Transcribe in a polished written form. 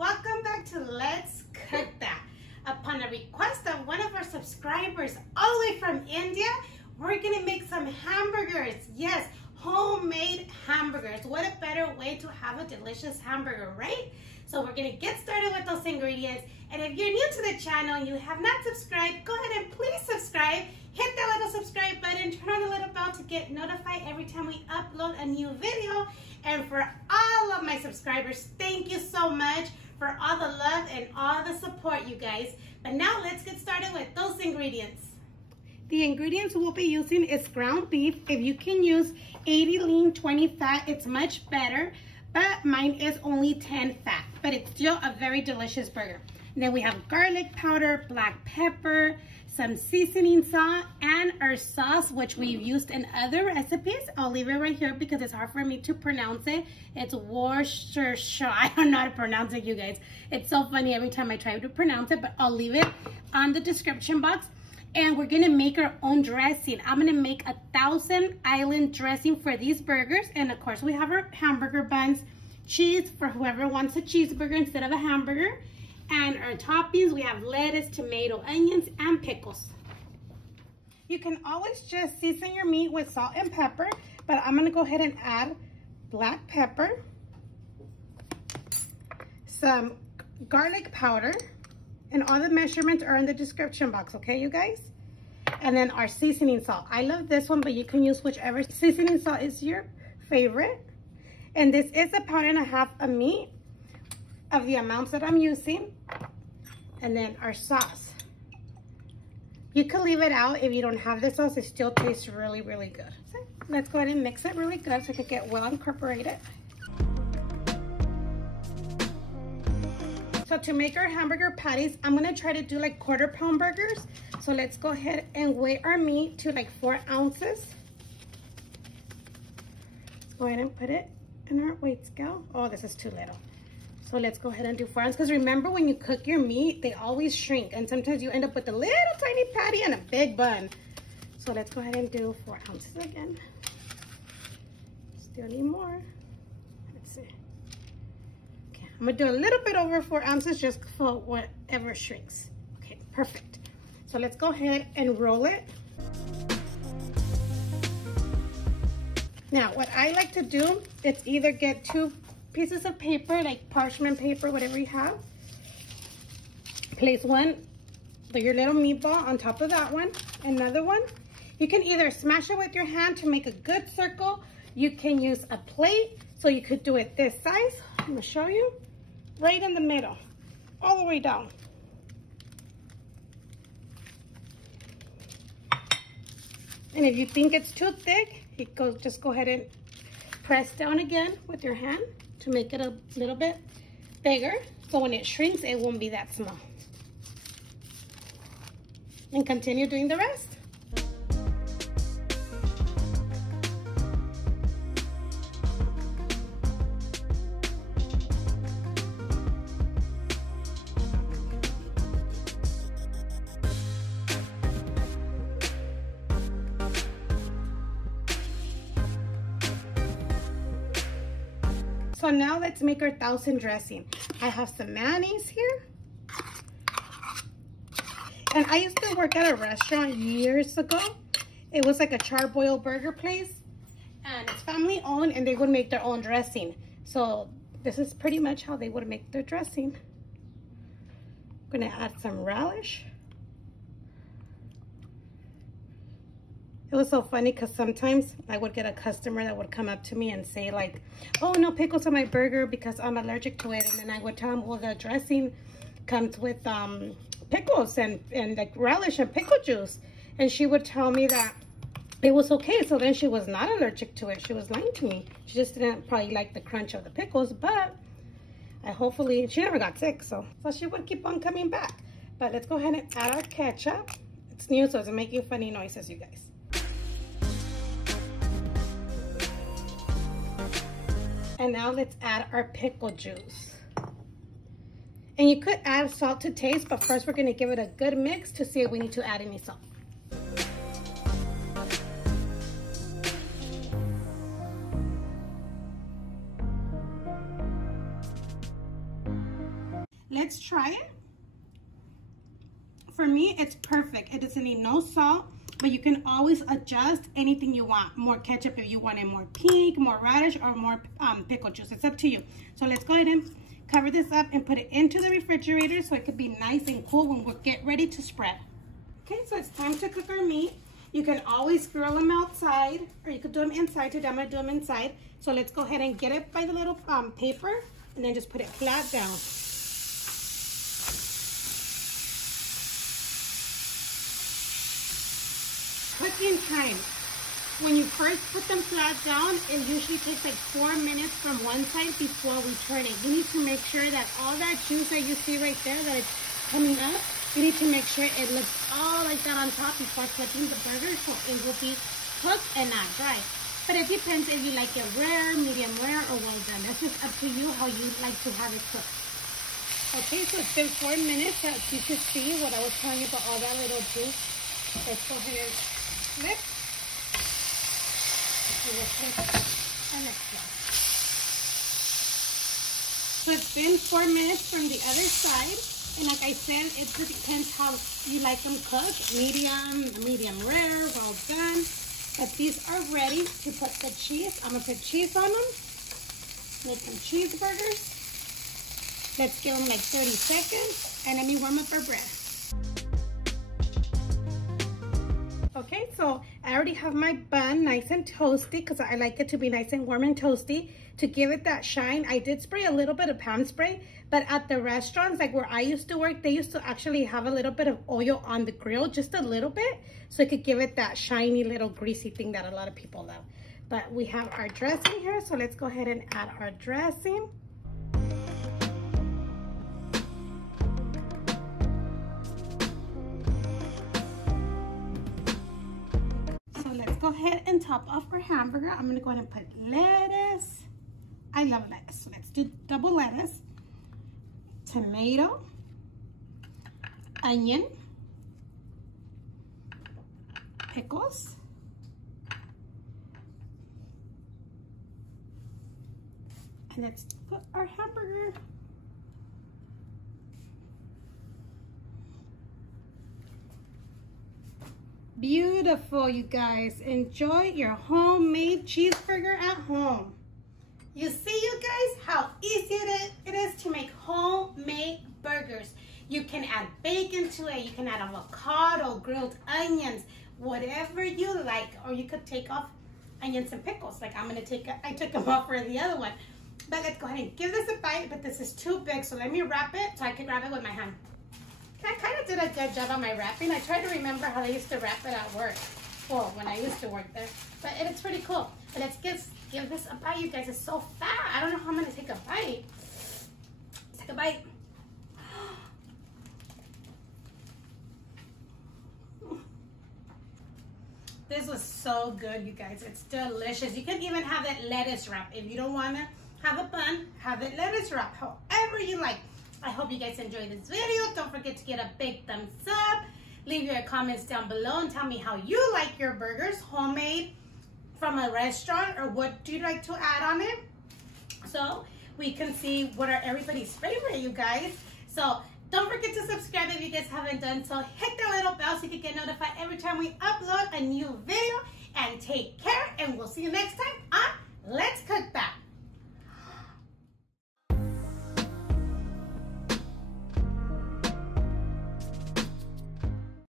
welcome back to Let's Cook That. Upon a request of one of our subscribers all the way from India, we're gonna make some hamburgers. Yes, homemade hamburgers. What a better way to have a delicious hamburger, right? So we're gonna get started with those ingredients. And if you're new to the channel and you have not subscribed, go ahead and please subscribe. Hit that little subscribe button, turn on the little bell to get notified every time we upload a new video. And for all of my subscribers, thank you so much for all the love and all the support, you guys. But now let's get started with those ingredients. The ingredients we'll be using is ground beef. If you can use 80 lean, 20 fat, it's much better. But mine is only 10 fat, but it's still a very delicious burger. And then we have garlic powder, black pepper, some seasoning salt, and our sauce, which we've used in other recipes. I'll leave it right here because it's hard for me to pronounce it. It's Worcestershire. I don't know how to pronounce it, you guys. It's so funny every time I try to pronounce it, but I'll leave it on the description box. And we're gonna make our own dressing. I'm gonna make 1,000 island dressing for these burgers. And of course, we have our hamburger buns, cheese for whoever wants a cheeseburger instead of a hamburger. And our toppings, we have lettuce, tomato, onions, and pickles. You can always just season your meat with salt and pepper, but I'm gonna go ahead and add black pepper, some garlic powder, and all the measurements are in the description box, okay, you guys? And then our seasoning salt. I love this one, but you can use whichever seasoning salt is your favorite. And this is 1.5 pounds of meat of the amounts that I'm using. And then our sauce. You can leave it out if you don't have the sauce. It still tastes really, really good. So let's go ahead and mix it really good so it can get well incorporated. So to make our hamburger patties, I'm gonna try to do like 1/4 pound burgers. So let's go ahead and weigh our meat to like 4 ounces. Let's go ahead and put it in our weight scale. Oh, this is too little. So let's go ahead and do 4 ounces. Because remember, when you cook your meat, they always shrink. And sometimes you end up with a little tiny patty and a big bun. So let's go ahead and do 4 ounces again. Still need more. Let's see. Okay, I'm gonna do a little bit over 4 ounces just for whatever shrinks. Okay, perfect. So let's go ahead and roll it. Now, what I like to do is either get 2 pieces of paper, like parchment paper, whatever you have. Place one, your little meatball on top of that one. Another one. You can either smash it with your hand to make a good circle. You can use a plate, so you could do it this size. I'm gonna show you. Right in the middle, all the way down. And if you think it's too thick, just go ahead and press down again with your hand to make it a little bit bigger. So when it shrinks, it won't be that small. And continue doing the rest. So now let's make our 1,000 dressing. I have some mayonnaise here. And I used to work at a restaurant years ago. It was like a charbroiled burger place. And it's family owned, and they would make their own dressing. So this is pretty much how they would make their dressing. I'm gonna add some relish. It was so funny because sometimes I would get a customer that would come up to me and say like, oh, no pickles on my burger because I'm allergic to it. And then I would tell them, well, the dressing comes with pickles and like relish and pickle juice. And she would tell me that it was okay. So then she was not allergic to it. She was lying to me. She just didn't probably like the crunch of the pickles, but hopefully she never got sick. So she would keep on coming back. But let's go ahead and add our ketchup. It's new, so it's making funny noises, you guys. And now let's add our pickle juice. And you could add salt to taste, but first we're gonna give it a good mix to see if we need to add any salt. Let's try it. For me, it's perfect. It doesn't need no salt, but you can always adjust anything you want. More ketchup if you want it more pink, more radish, or more pickle juice. It's up to you. So let's go ahead and cover this up and put it into the refrigerator so it could be nice and cool when we get ready to spread. Okay, so it's time to cook our meat. You can always grill them outside, or you could do them inside. Today I'm gonna do them inside. So let's go ahead and get it by the little paper, and then just put it flat down. Cooking time. When you first put them flat down, it usually takes like 4 minutes from one side before we turn it. You need to make sure that all that juice that you see right there that it's coming up, you need to make sure it looks all like that on top before flipping the burger, so it will be cooked and not dry. But it depends if you like it rare, medium rare, or well done. That's just up to you how you like to have it cooked. Okay, so it's been 4 minutes. As you can see what I was telling you about all that little juice. Let's go ahead and flip. And we'll flip our next one. So it's been 4 minutes from the other side. And like I said, it depends how you like them cooked. Medium rare, well done. But these are ready to put the cheese. I'm going to put cheese on them. Make some cheeseburgers. Let's give them like 30 seconds. And let me warm up our bread. Okay, so I already have my bun nice and toasty because I like it to be nice and warm and toasty. To give it that shine, I did spray a little bit of pan spray, but at the restaurants, like where I used to work, they used to actually have a little bit of oil on the grill, just a little bit, so it could give it that shiny little greasy thing that a lot of people love. But we have our dressing here, so let's go ahead and add our dressing. Let's go ahead and top off our hamburger. I'm gonna go ahead and put lettuce. I love lettuce, so let's do double lettuce, tomato, onion, pickles, and let's put our hamburger. Beautiful, you guys. Enjoy your homemade cheeseburger at home. You see, you guys, how easy it is to make homemade burgers. You can add bacon to it. You can add avocado, grilled onions, whatever you like. Or you could take off onions and pickles. Like I took them off for the other one. But let's go ahead and give this a bite. But this is too big, so let me wrap it so I can grab it with my hand. I kind of did a good job on my wrapping. I tried to remember how they used to wrap it at work. Well, when I used to work there. But it's pretty cool. But let's give this a bite, you guys. It's so fat. I don't know how I'm going to take a bite. Let's take a bite. This was so good, you guys. It's delicious. You can even have it lettuce wrap. If you don't want to have a bun, have it lettuce wrap. However you like. I hope you guys enjoyed this video. Don't forget to get a big thumbs up. Leave your comments down below and tell me how you like your burgers, homemade from a restaurant, or what do you like to add on it, so we can see what are everybody's favorite, you guys. So don't forget to subscribe if you guys haven't done so. Hit the little bell so you can get notified every time we upload a new video. And take care, and we'll see you next time on Let's